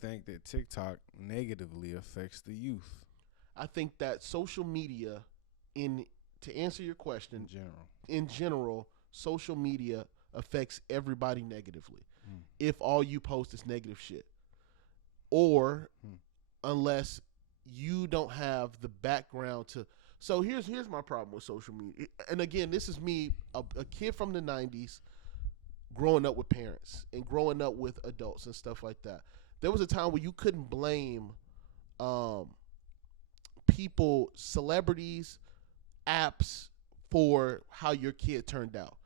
you think that TikTok negatively affects the youth I think that social media, to answer your question, in general? in general, social media affects everybody negatively. Mm. If all you post is negative shit, or Hmm. unless you don't have the background to. So here's my problem with social media. And again, this is me, a kid from the '90s, growing up with parents and growing up with adults and stuff like that. There was a time where you couldn't blame um, people, celebrities, apps for how your kid turned out.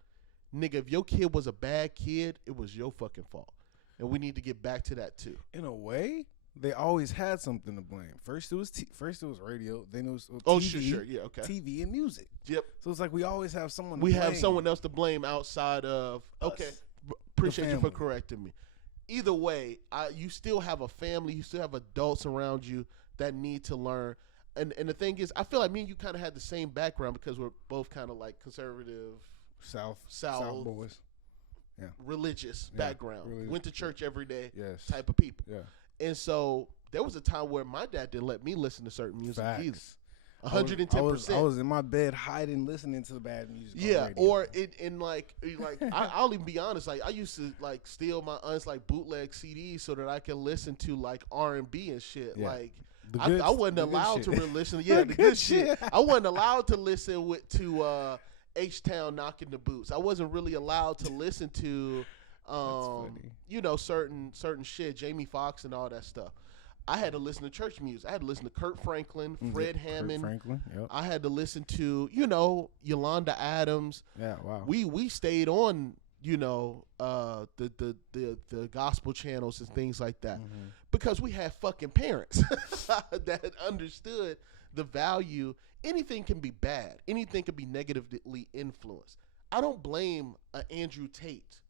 Nigga, if your kid was a bad kid, it was your fucking fault. And we need to get back to that too. In a way, they always had something to blame. First it was radio, then it was TV, Oh, sure, yeah, okay. TV and music. Yep. So it's like we always have someone. We to blame. have someone else to blame outside of. Okay, Us, appreciate you for family. correcting me. Either way, you still have a family. You still have adults around you that need to learn. And the thing is, I feel like me and you kind of had the same background because we're both kind of like conservative, South boys. Yeah. religious Yeah, background. religious. Went to church every day Yes. type of people. Yeah. And so there was a time where my dad didn't let me listen to certain music either. Facts. 110%. I was in my bed hiding, listening to the bad music. on Yeah, radio. or it in like I'll even be honest. Like I used to like steal my aunt's like bootleg CDs so that I can listen to like R&B and shit. Yeah. Like The I good- wasn't the good allowed to shit. really listen. Yeah, the good shit. I wasn't allowed to listen to H-Town knocking the boots. I wasn't really allowed to listen to funny. certain shit, Jamie Foxx and all that stuff. I had to listen to church music. I had to listen to Kurt Franklin, Fred Hammond. Kurt Franklin. Yep. I had to listen to, Yolanda Adams. Yeah. Wow. We stayed on, the gospel channels and things like that Mhm. because we had fucking parents that understood the value. Anything can be bad. Anything can be negatively influenced. I don't blame Andrew Tate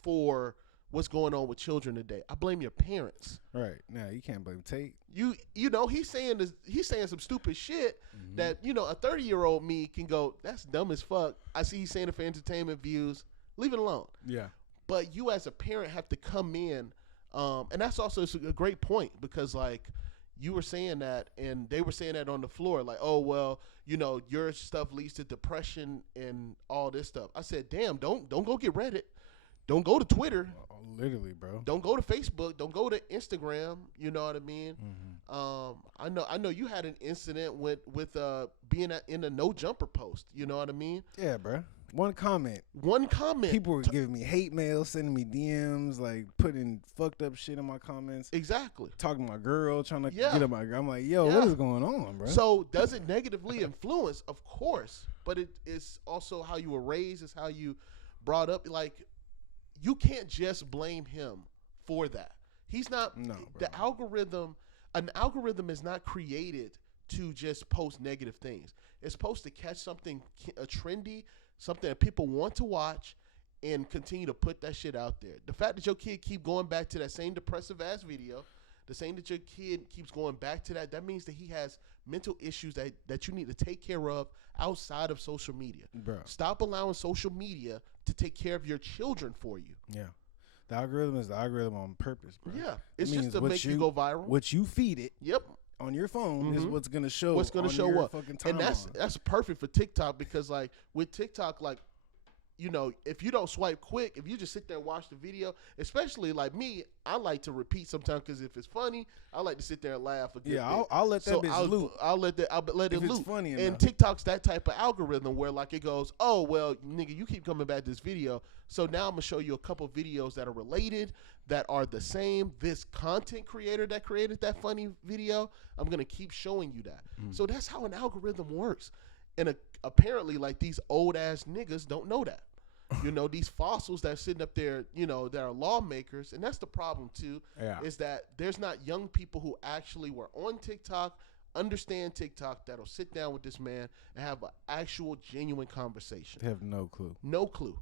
for what's going on with children today. I blame your parents. Right. Now you can't blame Tate. He's saying some stupid shit Mhm. that a 30-year-old me can go, that's dumb as fuck. I see he's saying it for entertainment views. Leave it alone. Yeah. But you as a parent have to come in, and that's also a great point because like you were saying that and they were saying that on the floor, like, oh well, your stuff leads to depression and all this stuff. I said, damn, don't go get Reddit. Don't go to Twitter. Literally, bro. Don't go to Facebook. Don't go to Instagram. You know what I mean? Mm-hmm. I know you had an incident with being in a no jumper post. You know what I mean? Yeah, bro. One comment. People were giving me hate mail, sending me DMs, like putting fucked up shit in my comments. Exactly. Talking to my girl, trying to Yeah. get at my girl. I'm like, yo, Yeah. what is going on, bro? So does it negatively influence? Of course, but it's also how you were raised. It's how you brought up. Like you can't just blame him for that. He's not. No, The bro. algorithm. An algorithm is not created to just post negative things. It's supposed to catch something trendy, something that people want to watch, and continue to put that shit out there. The fact that your kid keep going back to that same depressive ass video, the same that your kid keeps going back to that means that he has mental issues that you need to take care of outside of social media. Bro. Stop allowing social media to take care of your children for you. Yeah. The algorithm is the algorithm on purpose, bro. Yeah. It It's just means to what make you go viral. What you feed it Yep. on your phone is Mhm. what's gonna show. What's going to on show your up. fucking And timeline. that's perfect for TikTok because like with TikTok, like, if you don't swipe quick, if you just sit there and watch the video, especially like me, I like to repeat sometimes because if it's funny, I like to sit there and laugh a good Yeah, bit. I'll let that So bitch loop. I'll let it If it's loop. funny And enough. TikTok's that type of algorithm where like it goes, oh well, nigga, you keep coming back to this video, so now I'm gonna show you a couple videos that are related, that are the same. This content creator that created that funny video, I'm gonna keep showing you that. So that's how an algorithm works. And apparently, like these old ass niggas don't know that. These fossils that are sitting up there, that are lawmakers, and that's the problem too. Yeah. Is that there's not young people who actually were on TikTok, understand TikTok, that'll sit down with this man and have an actual genuine conversation. They have no clue. No clue.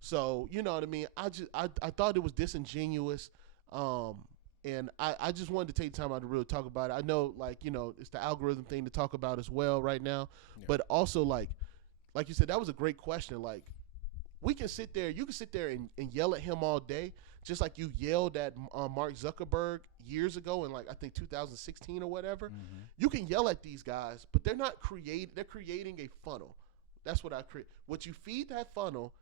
So you know what I mean. I thought it was disingenuous, and I just wanted to take time out to really talk about it. I know it's the algorithm thing to talk about as well right now, Yeah. but also like you said, that was a great question. Like you can sit there and yell at him all day. just like you yelled at Mark Zuckerberg years ago in, like, I think 2016 or whatever. Mm-hmm. You can yell at these guys, but they're not they're creating a funnel. That's what I create. What you feed that funnel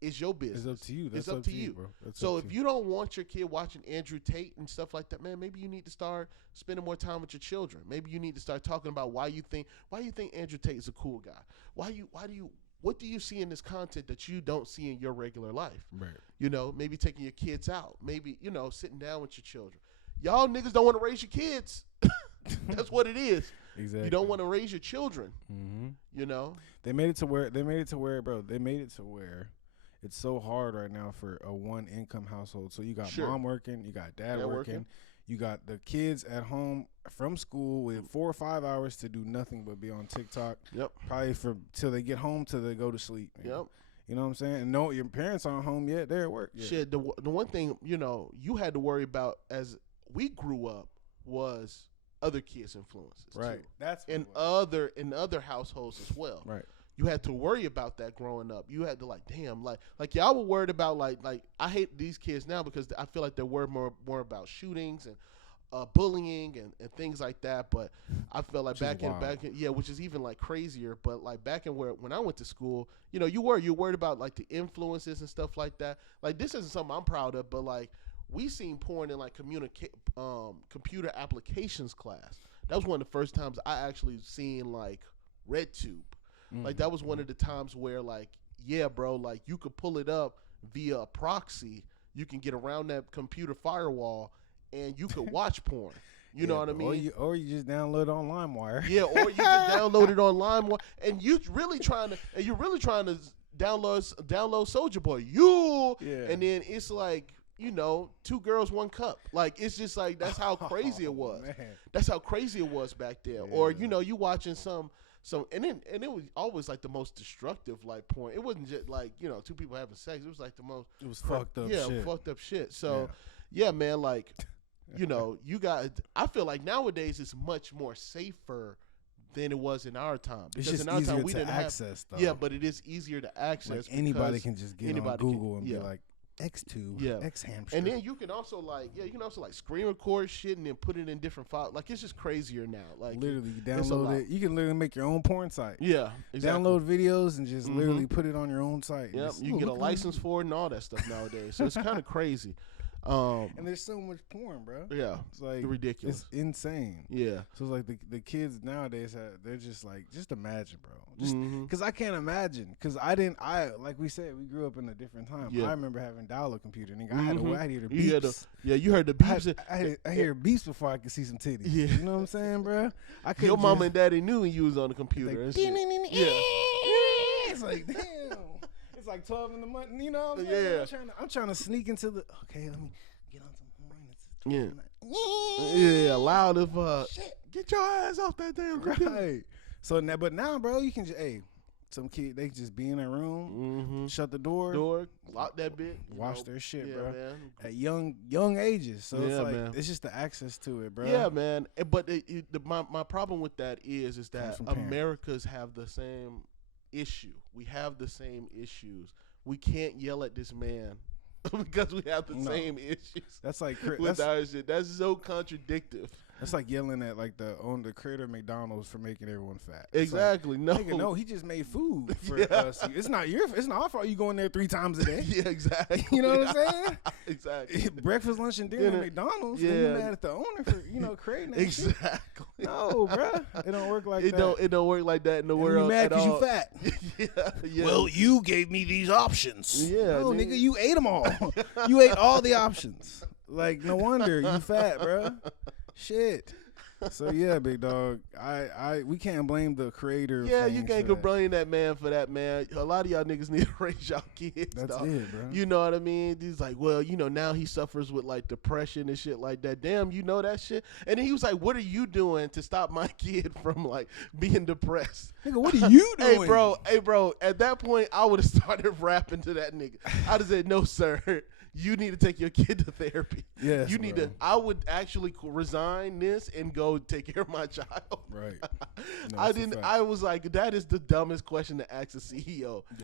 is your business. It's up to you. It's up to you, bro. So if you don't want your kid watching Andrew Tate and stuff like that, man, maybe you need to start spending more time with your children. Maybe you need to start talking about why you think Andrew Tate is a cool guy. What do you see in this content that you don't see in your regular life? Right. You know, maybe taking your kids out. Maybe, you know, sitting down with your children. Y'all niggas don't want to raise your kids. That's what it is. Exactly. You don't want to raise your children. Mm-hmm. You know? They made it to where, bro, it's so hard right now for a one-income household. So you got mom working, you got dad working, you got the kids at home from school with 4 or 5 hours to do nothing but be on TikTok. Yep. Probably till they get home, till they go to sleep. Man. Yep. You know what I'm saying? And no, your parents aren't home yet. They're at work. Yeah. Shit, the one thing, you know, you had to worry about as we grew up was other kids' influences. Right. Too. That's in other households as well. Right. You had to worry about that growing up. You had to like y'all were worried about like I hate these kids now because I feel like they're worried more about shootings and bullying and things like that. But I feel like back in which is even like crazier. But like back in when I went to school, you know, you're worried about like the influences and stuff like that. Like this isn't something I'm proud of, but like we seen porn in like computer applications class. That was one of the first times I actually seen like RedTube. Mm-hmm. Like that was one of the times where like, yeah, bro, like you could pull it up via a proxy. You can get around that computer firewall and you could watch porn. You know what I mean? Or you just download it on LimeWire. Yeah, or you just download it on LimeWire, and you're really trying to download Soulja Boy. And then it's like, you know, 2 girls, 1 cup. Like it's just like that's how crazy it was. Man. That's how crazy it was back there. Yeah. Or you know, you watching some. So and it was always like the most destructive like porn. It wasn't just like, you know, 2 people having sex. It was like the most. It was fucked up. Yeah, fucked up shit. So yeah, man, like, you know, you got. I feel like nowadays it's much more safer than it was in our time. Because in our time we didn't access. Though. Yeah, but it is easier to access. Like anybody can just get on Google and be like, X2, X hamster. And then you can also screen record shit and then put it in different files. Like it's just crazier now. Like literally you download it. You can literally make your own porn site. Yeah, exactly. Download videos and just literally put it on your own site. Yep, you can get a license for it and all that stuff nowadays. So it's kind of crazy. And there's so much porn, bro. Yeah, it's like ridiculous. It's insane. Yeah. So it's like the kids nowadays they're just like, just imagine, bro. Just because I can't imagine. Because like we said, we grew up in a different time. Yeah. I remember having dial-up computer. Nigga, I had to hear the beeps. You heard the beeps. I hear beeps before I could see some titties. Yeah. You know what I'm saying, bro? Your mama and daddy knew when you was on the computer. Like, it's like, damn. It's like 12 in the morning, you know what I'm saying? Yeah. I'm trying to sneak into the, okay, let me get on some porn. Yeah, loud as shit. Get your ass off that damn computer. Right. So now, but now, bro, you can just, some kid, they just be in their room, shut the door, lock that bitch, watch their shit, bro. Man. At young ages. So it's like, man. It's just the access to it, bro. Yeah, man. But my problem with that is that Americans have the same issue. We have the same issues. We can't yell at this man because we have the same issues. That's like with our shit. That's so contradictive. That's like yelling at like the creator of McDonald's for making everyone fat. Exactly. Like, no, he just made food for us. It's not our fault. You going there 3 times a day. Yeah, exactly. You know what I'm saying? Exactly. Breakfast, lunch, and dinner at McDonald's. Yeah. You mad at the owner for creating that exactly. Shit? No, bro. It don't work like that. It don't work like that in the world. You mad because you fat? Yeah. Well, you gave me these options. Yeah. No, nigga, you ate them all. You ate all the options. Like, no wonder you fat, bro. Shit. So yeah, big dog. We can't blame the creator. Yeah, you can't blame that man for that, man. A lot of y'all niggas need to raise y'all kids. That's it, bro. You know what I mean? He's like, well, you know, now he suffers with like depression and shit like that. Damn, you know that shit. And then he was like, what are you doing to stop my kid from like being depressed? Nigga, what are you doing? Hey, bro. At that point, I would have started rapping to that nigga. I'd have said, no, sir. You need to take your kid to therapy. Yes, you need to. I would actually resign this and go take care of my child. Right. No, I didn't. I was like, that is the dumbest question to ask a CEO.